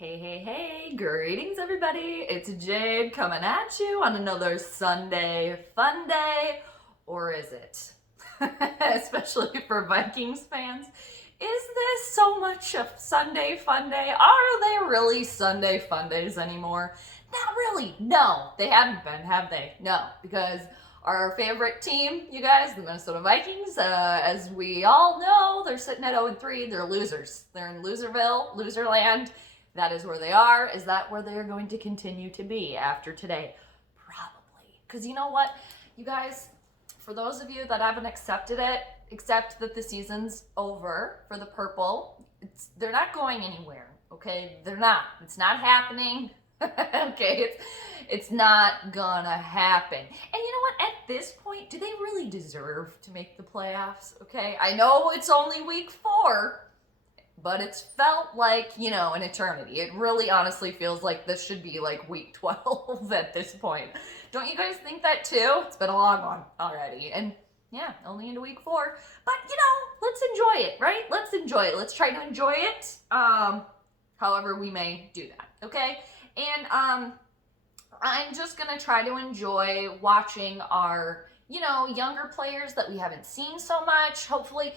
Hey, greetings everybody. It's Jade coming at you on another Sunday fun day. Or is it? Especially for Vikings fans. Is this so much a Sunday fun day? Are they really Sunday fun days anymore? Not really. No, they haven't been, have they? No, because our favorite team, you guys, the Minnesota Vikings, as we all know, they're sitting at 0-3. They're losers. They're in Loserville, Loserland. That is where they are. Is that where they are going to continue to be after today? Probably. Because you know what, you guys, for those of you that haven't accepted it, accept that the season's over for the purple. They're not going anywhere, okay? They're not. It's not happening. Okay, it's not gonna happen. And you know what? At this point, do they really deserve to make the playoffs? Okay, I know it's only week 4. But it's felt like, an eternity. It really honestly feels like this should be like week 12 at this point. Don't you guys think that too? It's been a long one already. And yeah, only into week 4. But, let's enjoy it, right? Let's enjoy it. Let's try to enjoy it however we may do that, okay? And I'm just going to try to enjoy watching our younger players that we haven't seen so much. Hopefully,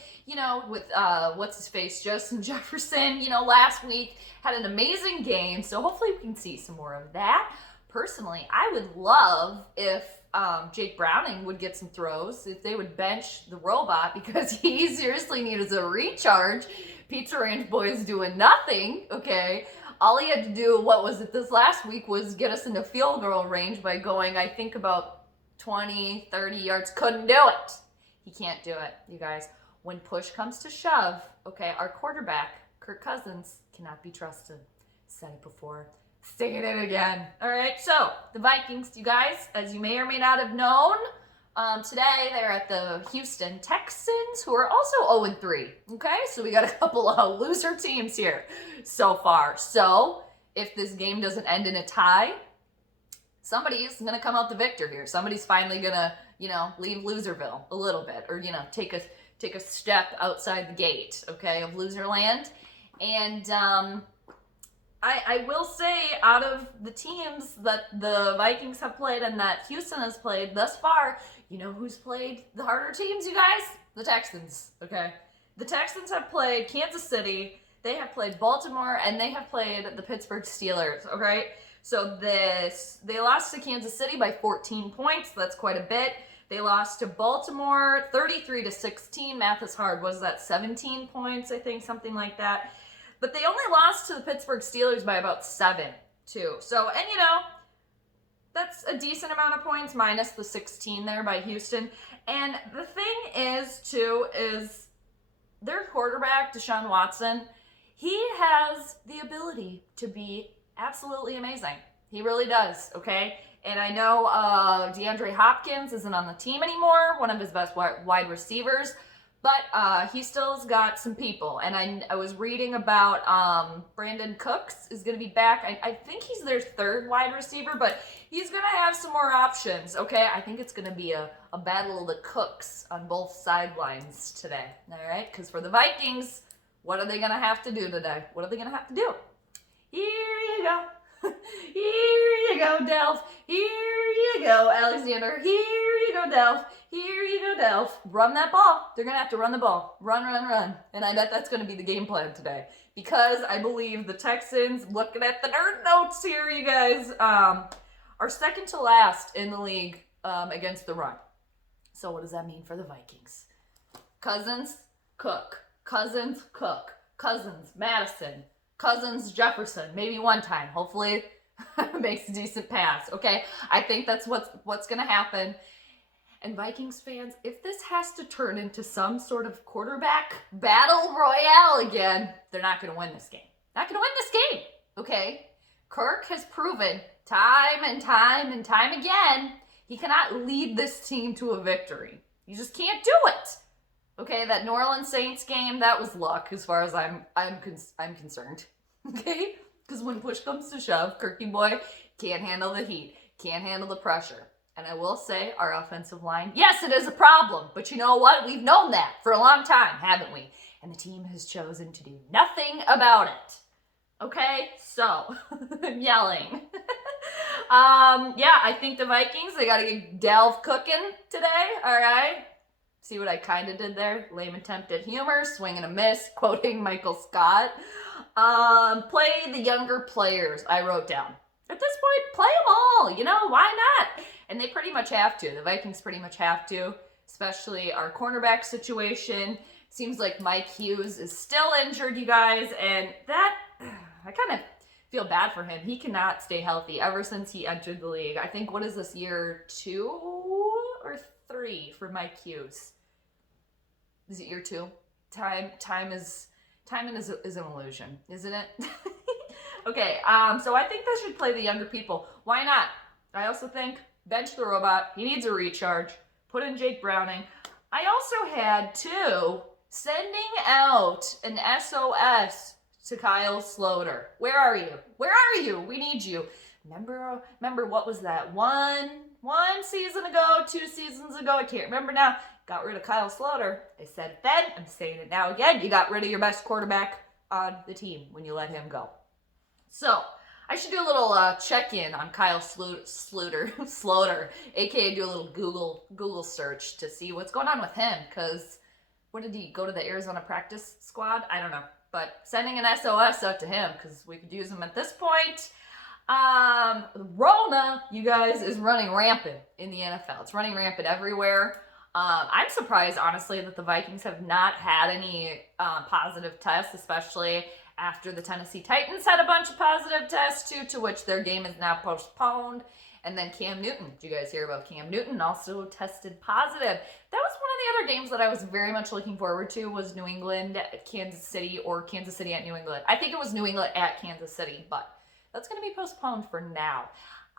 with what's his face, Justin Jefferson, last week had an amazing game. So hopefully we can see some more of that. Personally, I would love if Jake Browning would get some throws, if they would bench the robot, because he seriously needs a recharge. Pizza Ranch Boy's doing nothing, okay? All he had to do, this last week, was get us into field goal range by going, I think, about 20, 30 yards. Couldn't do it. He can't do it, you guys. When push comes to shove, okay, our quarterback, Kirk Cousins, cannot be trusted. Said it before. Saying it again. All right, so the Vikings, you guys, as you may or may not have known, today they're at the Houston Texans, who are also 0-3. Okay, so we got a couple of loser teams here so far. So if this game doesn't end in a tie, somebody's going to come out the victor here. Somebody's finally going to, leave Loserville a little bit, or, take a step outside the gate, okay, of Loserland. And I will say, out of the teams that the Vikings have played and that Houston has played thus far, who's played the harder teams, you guys? The Texans, okay? The Texans have played Kansas City, they have played Baltimore, and they have played the Pittsburgh Steelers, okay? So they lost to Kansas City by 14 points. That's quite a bit. They lost to Baltimore 33-16. Math is hard. Was that 17 points? I think, something like that. But they only lost to the Pittsburgh Steelers by about 7, too. So, and that's a decent amount of points minus the 16 there by Houston. And the thing is, too, is their quarterback, Deshaun Watson, he has the ability to be absolutely amazing. He really does, okay? And I know DeAndre Hopkins isn't on the team anymore, one of his best wide receivers, but he still's got some people. And I was reading about Brandon Cooks is going to be back. I think he's their 3rd wide receiver, but he's going to have some more options, okay? I think it's going to be a battle of the Cooks on both sidelines today, all right? Because for the Vikings, what are they going to have to do today? What are they going to have to do? Here you go. Here you go, Delph. Here you go, Alexander. Here you go, Delph. Here you go, Delph. Run that ball. They're going to have to run the ball. Run. And I bet that's going to be the game plan today. Because I believe the Texans, looking at the nerd notes here, you guys, are second to last in the league against the run. So what does that mean for the Vikings? Cousins, Cook. Cousins, Cook. Cousins, Madison. Cousins, Jefferson, maybe one time. Hopefully makes a decent pass, okay? I think that's what's going to happen. And Vikings fans, if this has to turn into some sort of quarterback battle royale again, they're not going to win this game. Not going to win this game, okay? Kirk has proven time and time again he cannot lead this team to a victory. You just can't do it. Okay, that New Orleans Saints game, that was luck as far as I'm concerned. Okay? Because when push comes to shove, Kirky boy can't handle the heat, can't handle the pressure. And I will say, our offensive line, yes, it is a problem. But you know what? We've known that for a long time, haven't we? And the team has chosen to do nothing about it. Okay? So, I'm yelling. Yeah, I think the Vikings, they got to get Delve cooking today, all right? See what I kind of did there? Lame attempt at humor, swing and a miss, quoting Michael Scott. Play the younger players, I wrote down. At this point, play them all, why not? And they pretty much have to. The Vikings pretty much have to, especially our cornerback situation. Seems like Mike Hughes is still injured, you guys, and that, I kind of feel bad for him. He cannot stay healthy ever since he entered the league. I think, what is this, year 2 or 3 for Mike Hughes? Is it year 2? Time is an illusion, isn't it? Okay, so I think they should play the younger people. Why not? I also think bench the robot. He needs a recharge. Put in Jake Browning. I also had, too, sending out an SOS to Kyle Sloter. Where are you? Where are you? We need you. Remember what was that? One season ago, 2 seasons ago, I can't remember now. Got rid of Kyle Sloter. I said it then, I'm saying it now again. You got rid of your best quarterback on the team when you let him go. So, I should do a little check-in on Kyle Sloter, aka do a little Google search to see what's going on with him, because what did he go to the Arizona practice squad? I don't know, but sending an SOS out to him, because we could use him at this point. Rona, you guys, is running rampant in the NFL. It's running rampant everywhere. I'm surprised, honestly, that the Vikings have not had any positive tests, especially after the Tennessee Titans had a bunch of positive tests too, to which their game is now postponed. And then Cam Newton. Did you guys hear about Cam Newton? Also tested positive. That was one of the other games that I was very much looking forward to, was New England at Kansas City or Kansas City at New England. I think it was New England at Kansas City, but that's going to be postponed for now.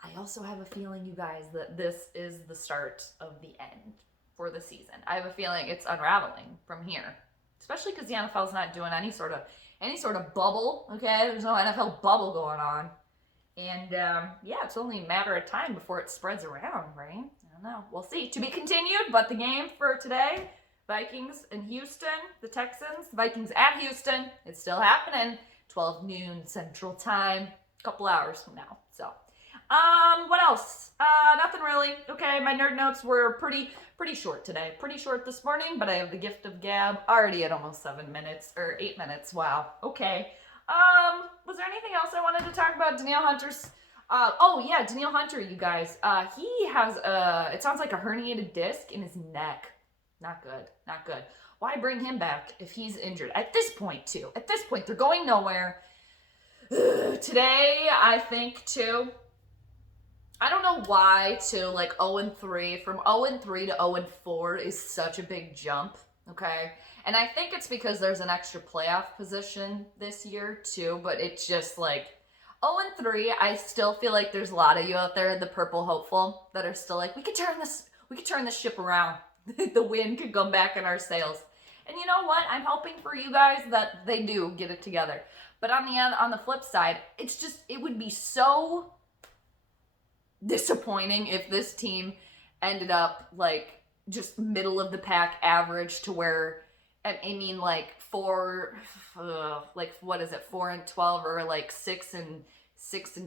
I also have a feeling, you guys, that this is the start of the end for the season. I have a feeling it's unraveling from here, especially because the NFL is not doing any sort of bubble. Okay, there's no NFL bubble going on, and yeah, it's only a matter of time before it spreads around, right? I don't know. We'll see. To be continued. But the game for today, Vikings in Houston, the Texans, Vikings at Houston. It's still happening. 12 noon Central Time. A couple hours from now. So, what else? Nothing really. Okay, my nerd notes were pretty short today. Pretty short this morning, but I have the gift of gab already at almost 7 minutes, or 8 minutes. Wow. Okay. Was there anything else I wanted to talk about? Danielle Hunter's, oh yeah, Danielle Hunter, you guys. He has it sounds like a herniated disc in his neck. Not good. Not good. Why bring him back if he's injured? At this point, too. At this point, they're going nowhere. Today, I think, too, I don't know why to like 0-3, from 0-3 to 0-4 is such a big jump, okay? And I think it's because there's an extra playoff position this year too, but it's just like 0-3, I still feel like there's a lot of you out there, the purple hopeful, that are still like, we could turn this ship around. The wind could come back in our sails. And you know what? I'm hoping for you guys that they do get it together. But on the flip side, it would be so disappointing if this team ended up like just middle of the pack average, to where, I mean, like 4 and 12, or like 6 and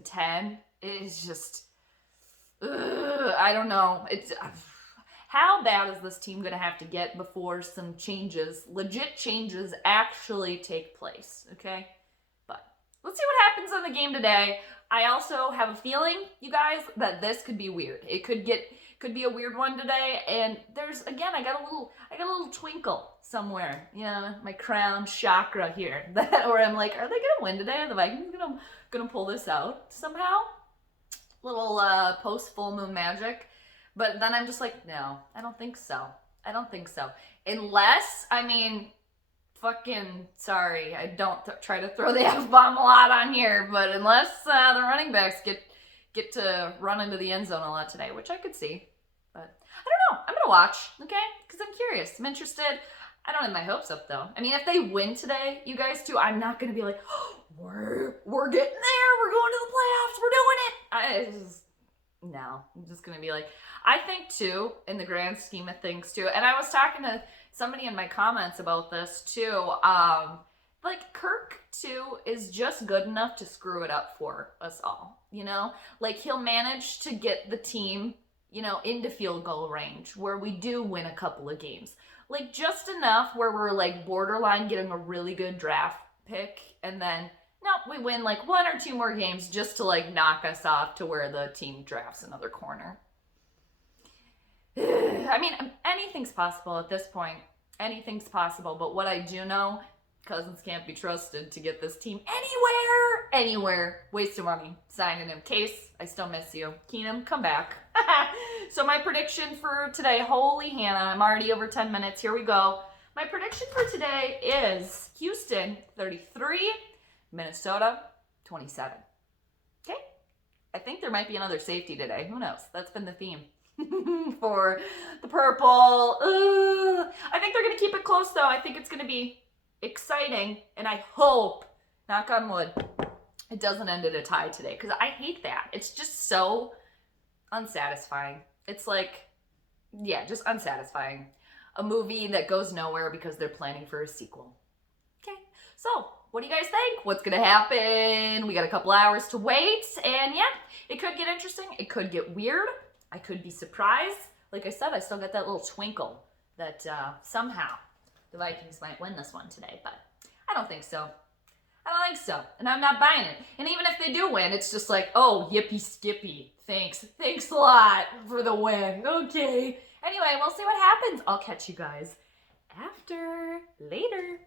10. It's just, I don't know. It's how bad is this team gonna have to get before some changes, legit changes, actually take place? Okay, but let's see what happens in the game today. I also have a feeling, you guys, that this could be weird. It could be a weird one today. And there's, again, I got a little twinkle somewhere, my crown chakra here, where I'm like, are they gonna win today? Are the Vikings gonna pull this out somehow? Little post full moon magic. But then I'm just like, no, I don't think so. I don't think so. Unless, I mean, fucking sorry, I don't try to throw the F-bomb a lot on here, but unless the running backs get to run into the end zone a lot today, which I could see. But I don't know. I'm going to watch, okay? Because I'm curious. I'm interested. I don't have my hopes up, though. I mean, if they win today, you guys too, I'm not going to be like, oh, we're getting there. We're going to the playoffs. We're doing it. No, I'm just going to be like, I think, too, in the grand scheme of things, too, and I was talking to somebody in my comments about this, too, like Kirk too is just good enough to screw it up for us all, you know? Like he'll manage to get the team, you know, into field goal range where we do win a couple of games. Like just enough where we're like borderline getting a really good draft pick, and then no, we win like 1 or 2 more games just to like knock us off to where the team drafts another corner. I mean, anything's possible at this point. Anything's possible, but what I do know, Cousins can't be trusted to get this team anywhere. Waste of money signing him. Case, I still miss you. Keenum, come back. So my prediction for today, holy Hannah, I'm already over 10 minutes. Here we go. My prediction for today is Houston 33, Minnesota 27. Okay? I think there might be another safety today. Who knows? That's been the theme for the purple. I think they're going to keep it close, though. I think it's going to be exciting, and I hope, knock on wood, it doesn't end in a tie today, because I hate that. It's just so unsatisfying. It's like, yeah, just unsatisfying. A movie that goes nowhere because they're planning for a sequel. Okay, so what do you guys think? What's going to happen? We got a couple hours to wait, and yeah, it could get interesting. It could get weird. I could be surprised. Like I said, I still got that little twinkle that somehow the Vikings might win this one today, but I don't think so. I don't think so, and I'm not buying it. And even if they do win, it's just like, oh, yippee skippy. Thanks a lot for the win. Okay. Anyway, we'll see what happens. I'll catch you guys after. Later.